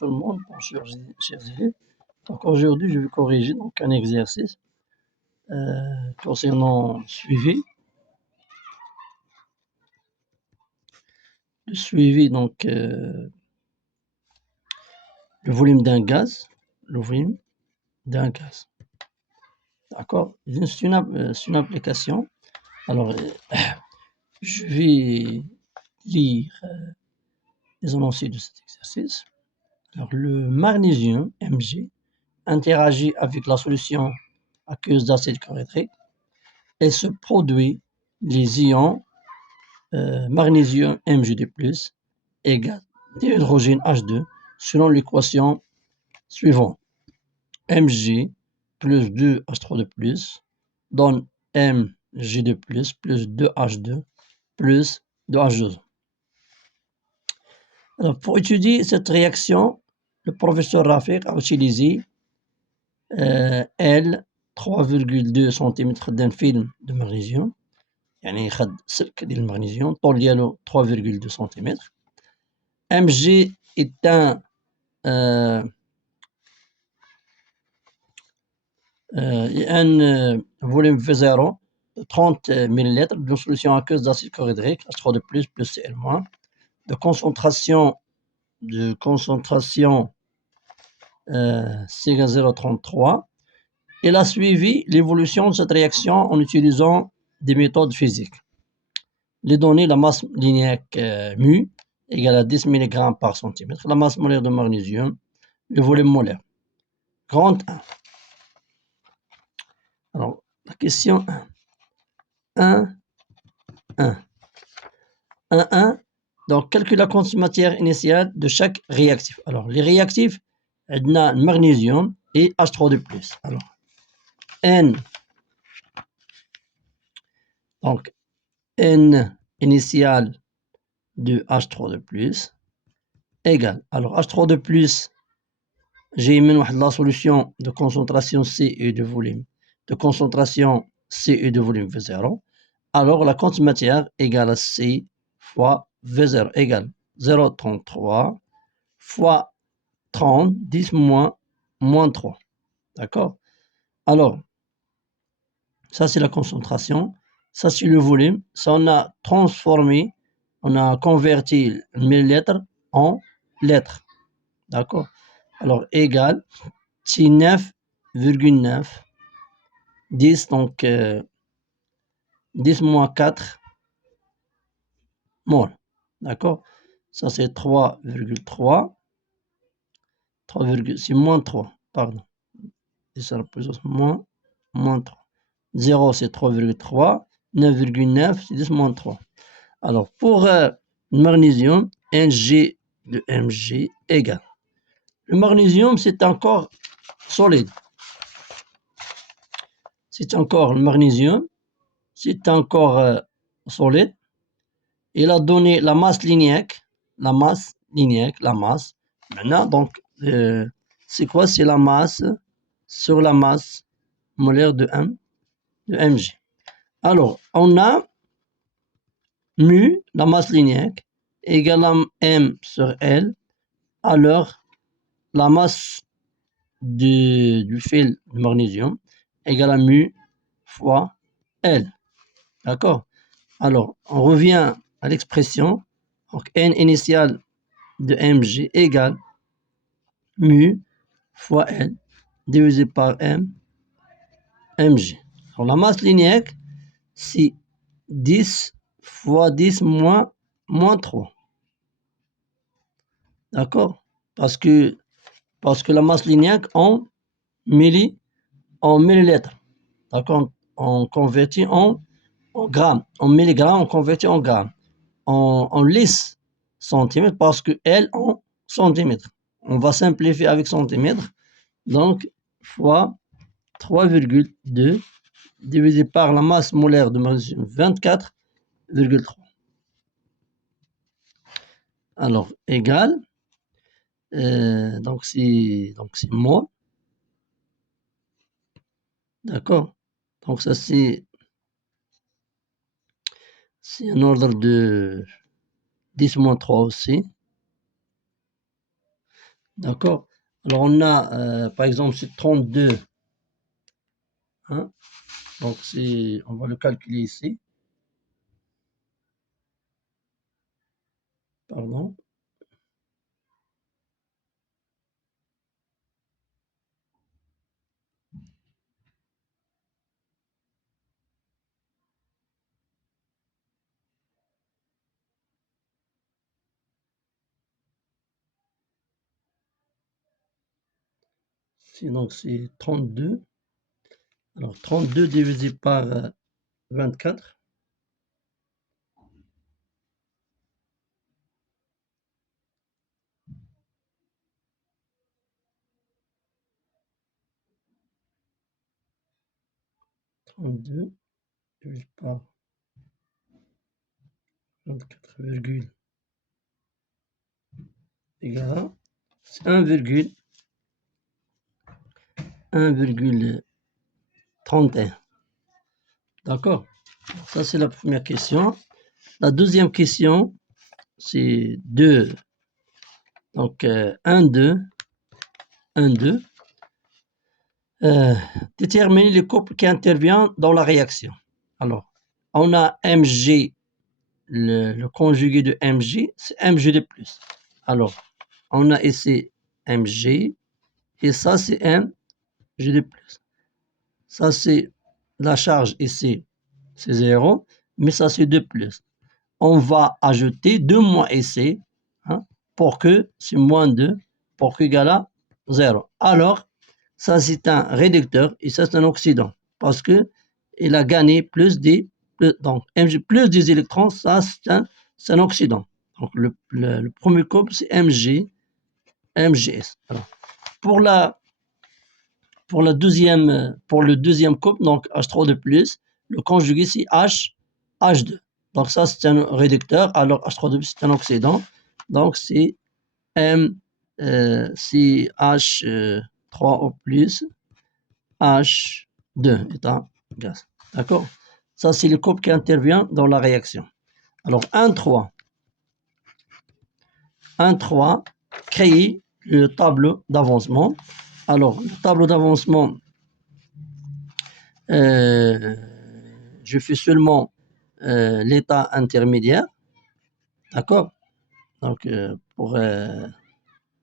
Bonjour tout le monde, bonjour chers élèves. Donc aujourd'hui, je vais corriger donc un exercice concernant le suivi donc le volume d'un gaz, D'accord. C'est une application. Alors je vais lire les énoncés de cet exercice. Alors le magnésium Mg interagit avec la solution aqueuse d'acide chlorhydrique et se produit les ions magnésium Mg2+ égale dihydrogène H2 selon l'équation suivante. Mg plus 2H3+ donne Mg2+ plus 2H2 plus 2H2. Alors, pour étudier cette réaction, le professeur Rafiq a utilisé L 3,2 cm d'un film de magnésium. يعني خد سلك ديال المغنيسيوم الطول ديالو 3,2 cm. Mg est un volume V0 de 30 ml d'une solution aqueuse d'acide chlorhydrique H3+ plus Cl-, de concentration Cl 0,33. Il a suivi l'évolution de cette réaction en utilisant des méthodes physiques. Les données, la masse linéaire mu égale à 10 mg par centimètre, la masse molaire de magnésium, le volume molaire. Grand 1. Alors, la question 1. 1. Donc, calcule la quantité de matière initiale de chaque réactif. Alors, les réactifs, on a le magnésium et H3+. Alors, N. Donc, N initial de H3+ égale. Alors, H3+, j'ai mis la solution de concentration C et de volume. De concentration C et de volume V0. Alors, la quantité de matière égale à C fois V0 égale 0,33 fois 30, 10 moins 3. D'accord? Alors, ça c'est la concentration. Ça c'est le volume. Ça on a transformé, on a converti le millilitre en litre. D'accord? Alors, égal, c'est 9,9. 10, donc 10 moins 4 mol. D'accord? Ça c'est 3,3. C'est moins 3, pardon. Et ça représente moins 3. 0 c'est 3,3. 9,9 c'est 10 moins 3. Alors pour le magnésium, Ng de Mg égale. Le magnésium c'est encore solide. C'est encore le magnésium. C'est encore solide. Il a donné la masse linéaire. La masse. Maintenant, donc, c'est quoi? C'est la masse sur la masse molaire de Mg. Alors, on a mu, la masse linéaire, égale à M sur L. Alors, la masse du fil de magnésium égale à mu fois L. D'accord? Alors, on revient à l'expression. Donc, N initial de Mg égale mu fois L divisé par Mg. Alors, la masse linéaire, c'est 10 fois 10 moins 3. D'accord? Parce que la masse linéaire en millilitres. D'accord? On convertit en grammes. En milligrammes, on convertit en grammes. En litres centimètres parce que L en centimètres. On va simplifier avec centimètres. Donc, fois 3,2 divisé par la masse molaire de magnésium 24,3. Alors, égal. Donc, c'est mol. D'accord? Donc, ça, c'est un ordre de 10 moins 3 aussi. D'accord? Alors on a, par exemple, c'est 32. Hein? Donc on va le calculer ici. Pardon. Donc c'est 32. Alors 32 divisé par 24. 32 divisé par 24 virgule égale à 1,31. D'accord? Ça, c'est la première question. La deuxième question, c'est 2. Donc, 1, 2. 1, 2. Déterminer le couple qui intervient dans la réaction. Alors, on a Mg, le conjugué de Mg, c'est Mg de plus. Alors, on a ici Mg, et ça, c'est Mg de plus. Ça, c'est la charge ici, c'est 0, mais ça, c'est 2 plus. On va ajouter 2 moins ici, hein, pour que c'est moins 2, pour que égale à 0. Alors, ça, c'est un réducteur et ça, c'est un oxydant, parce que il a gagné plus des, donc, Mg plus des électrons, ça, c'est un oxydant. Donc, le premier couple, c'est Mg, Mgs. Alors, pour le deuxième couple, donc H3 de plus, le conjugué c'est H2. Donc ça c'est un réducteur, alors H3 de plus c'est un oxydant. Donc c'est c'est H3 au plus, H2 est un gaz. D'accord? Ça c'est le couple qui intervient dans la réaction. Alors 1,3. 1,3 créer le tableau d'avancement. Alors le tableau d'avancement, je fais seulement l'état intermédiaire, d'accord? Donc, pour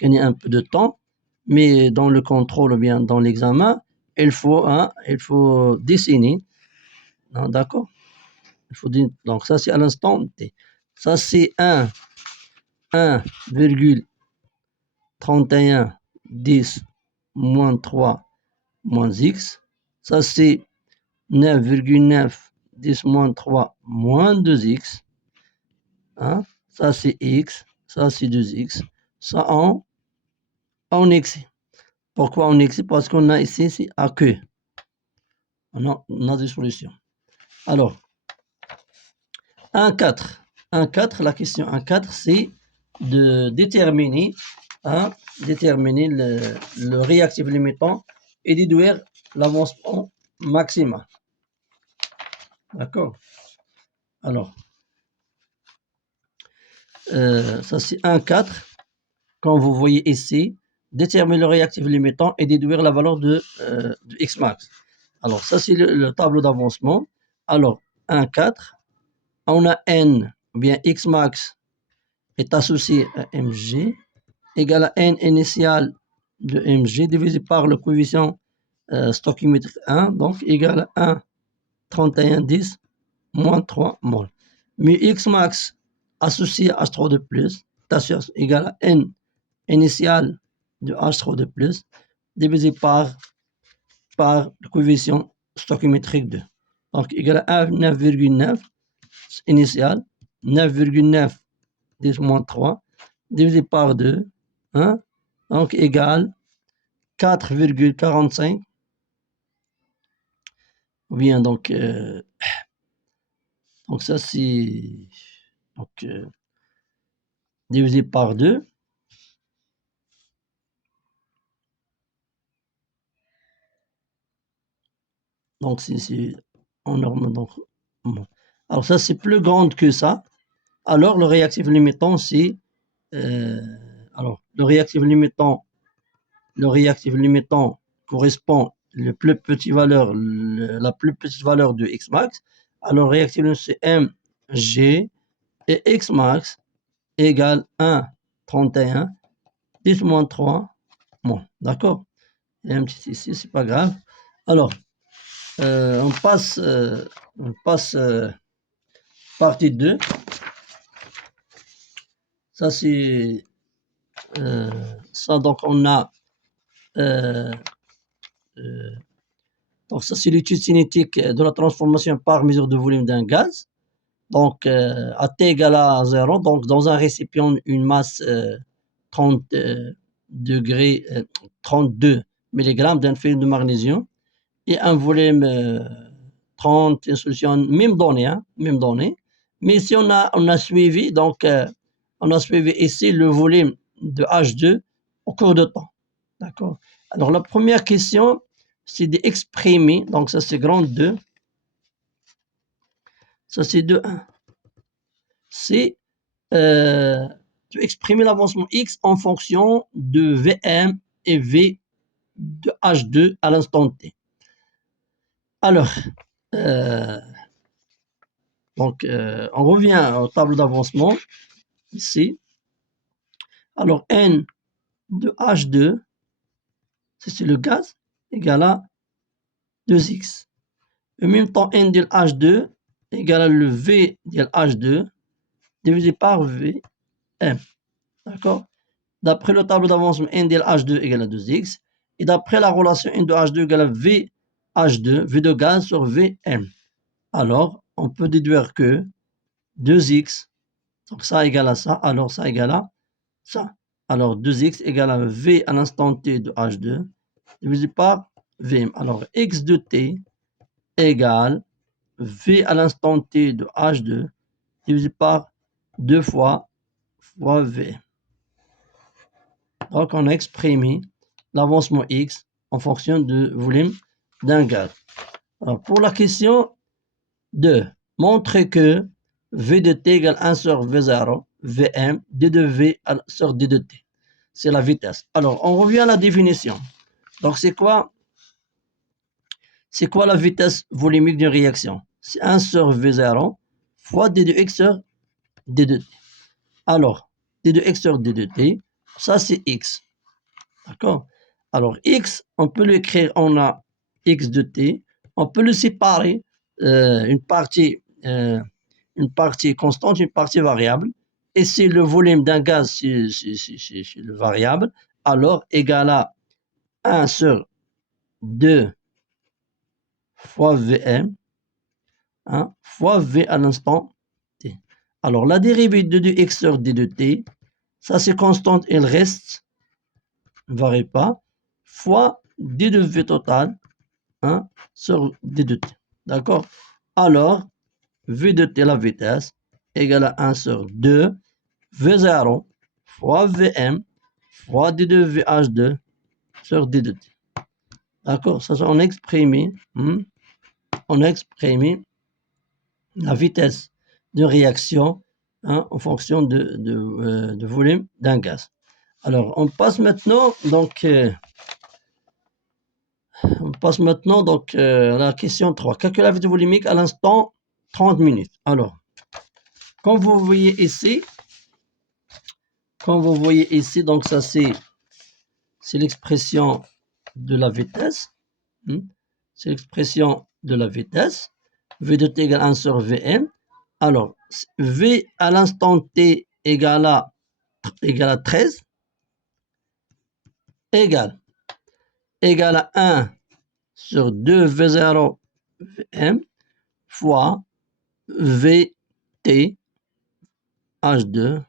gagner un peu de temps, mais dans le contrôle ou bien dans l'examen, il faut dessiner, d'accord? Donc, ça, c'est à l'instant T. Ça, c'est 1,31 10 moins 3 moins x. Ça, c'est 9,9 10 moins 3 moins 2x. Hein? Ça, c'est x. Ça, c'est 2x. Ça, en x. Pourquoi en x? Parce qu'on a ici, c'est à que. On a des solutions. Alors, 1,4. 1,4, la question 1,4, c'est de déterminer, déterminer le réactif limitant et déduire l'avancement maximal. D'accord? Alors, ça c'est 1,4. Quand vous voyez ici, déterminer le réactif limitant et déduire la valeur de X max. Alors, ça, c'est le tableau d'avancement. Alors, 1,4, on a N, ou bien X max est associé à Mg, égale à N initial de Mg divisé par le coefficient stoichiométrique 1, donc égal à 1,3110 moins 3 mol. Mais X max associé à H3 de plus, égal à N initial de H3 de plus, divisé par le coefficient stoichiométrique 2. Donc, égal à 9,9 initial, 9,9 10 moins 3, divisé par 2, hein, donc égal 4,45, ou bien donc ça c'est donc divisé par 2, donc c'est en norme, donc bon. Alors ça c'est plus grande que ça, alors le réactif limitant c'est Alors, le réactif limitant correspond la plus petite valeur de x max. Alors, réactif limitant, c'est mg et x max égale 1,31 10 moins 3. Bon, d'accord. Il y a un petit ici, c'est pas grave. Alors, on passe partie 2. Ça, c'est ça, donc on a donc ça, c'est l'étude cinétique de la transformation par mesure de volume d'un gaz. Donc, à T égale à 0, donc dans un récipient, une masse 32 mg d'un film de magnésium et un volume 30, une solution, même donnée, hein, même donnée. Mais ici, on a suivi, donc, on a suivi ici le volume de H2 au cours de temps. D'accord. Alors, la première question, c'est d'exprimer, donc ça c'est grand 2, ça c'est 2,1. C'est de exprimer l'avancement X en fonction de Vm et V de H2 à l'instant T. Alors, donc, on revient au tableau d'avancement, ici. Alors, N de H2, c'est le gaz, égale à 2X. En même temps, N de H2 égale à le V de H2 divisé par Vm. D'accord? D'après le tableau d'avancement, N de H2 égale à 2X. Et d'après la relation N de H2 égale à VH2, V de gaz sur Vm. Alors, on peut déduire que 2X, donc ça égale à ça, alors ça égale à ça. Alors, 2X égale à V à l'instant T de H2 divisé par Vm. Alors, X de T égale V à l'instant T de H2 divisé par 2 fois V. Donc, on a exprimé l'avancement X en fonction du volume d'un gaz. Alors, pour la question 2, montrer que V de T égale 1 sur V0, Vm, d de V sur d de T. C'est la vitesse. Alors, on revient à la définition. Donc, c'est quoi la vitesse volumique d'une réaction? C'est 1 sur V0 fois d de X sur d de T. Alors, d de X sur d de T, ça c'est X. D'accord? Alors, X, on peut l'écrire, on a X de T, on peut le séparer, une partie constante, une partie variable, et si le volume d'un gaz, c'est le variable, alors égal à 1 sur 2 fois Vm, hein, fois V à l'instant T. Alors, la dérivée de 2x sur d de T, ça c'est constante, elle reste, ne varie pas, fois d de V total, 1 sur d de T. D'accord? Alors, V de T, la vitesse, égale à 1 sur 2, V0 fois Vm fois d de VH2 sur d de T. D'accord? Ça, on a exprimé, la vitesse de réaction, hein, en fonction de volume d'un gaz. Alors, on passe maintenant donc à la question 3. Calculer la vitesse volumique à l'instant 30 minutes. Alors, comme vous voyez ici, donc ça c'est l'expression de la vitesse. C'est l'expression de la vitesse. V de t égale 1 sur Vm. Alors, V à l'instant t égale à 13 égale à 1 sur 2 V0 Vm fois Vt H2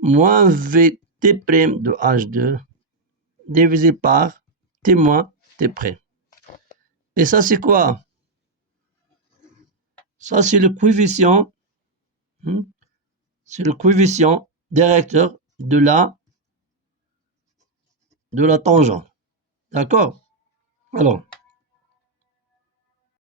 moins Vt' de H2 divisé par T moins T'. Et ça, c'est quoi? Ça, c'est le coefficient. C'est le coefficient directeur de la tangente. D'accord? Alors,